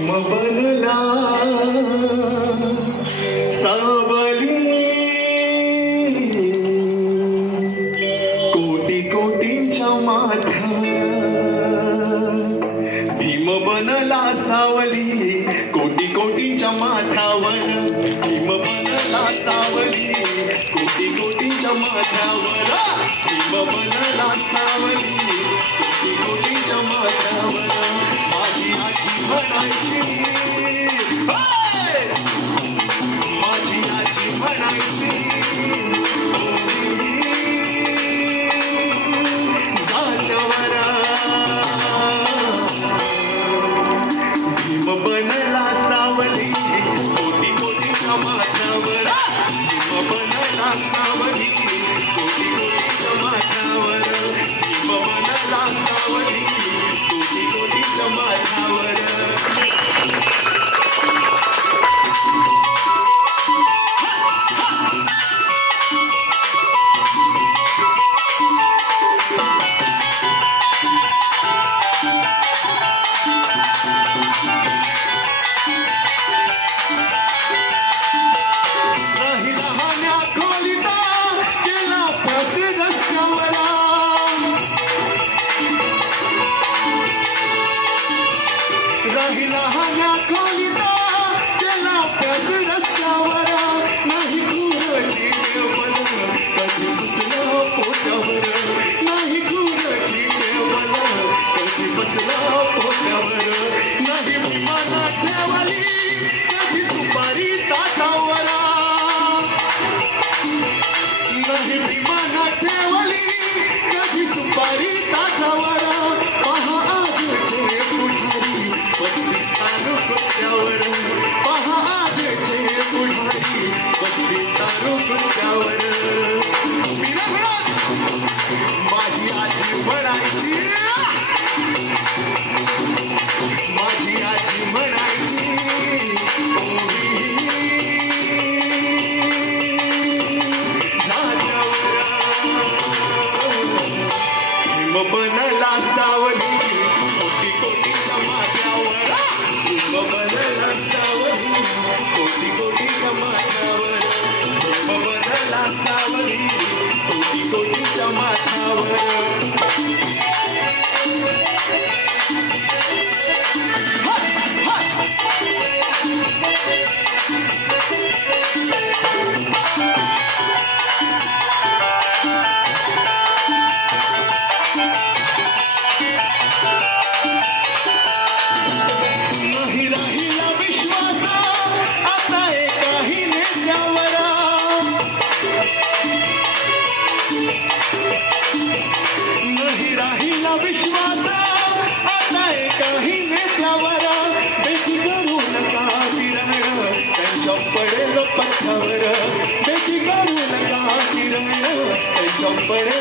प्रेम बनला सावली. कोटी कोटींच्या माथ्यावर भीम बनला सावली कोटी कोटींच्या माथ्यावर भीम बनला सावली कोटी कोटींच्या माथ्यावर भीम बनला सावली Global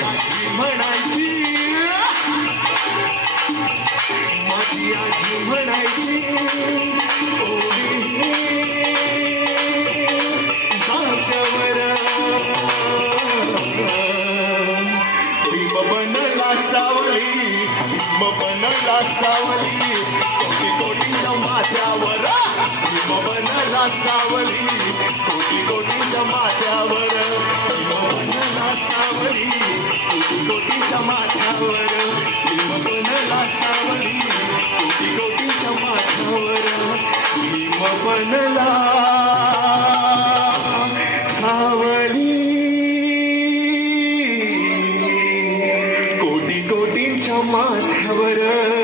म्हणायची. माझी आजी म्हणायची बनला सावली बनला कोटीच्या माथ्यावर. सावली कोटी कोटीच्या माथ्यावर. माथावर बनला सावली. कोटी कोटीच्या माठावर. कोटी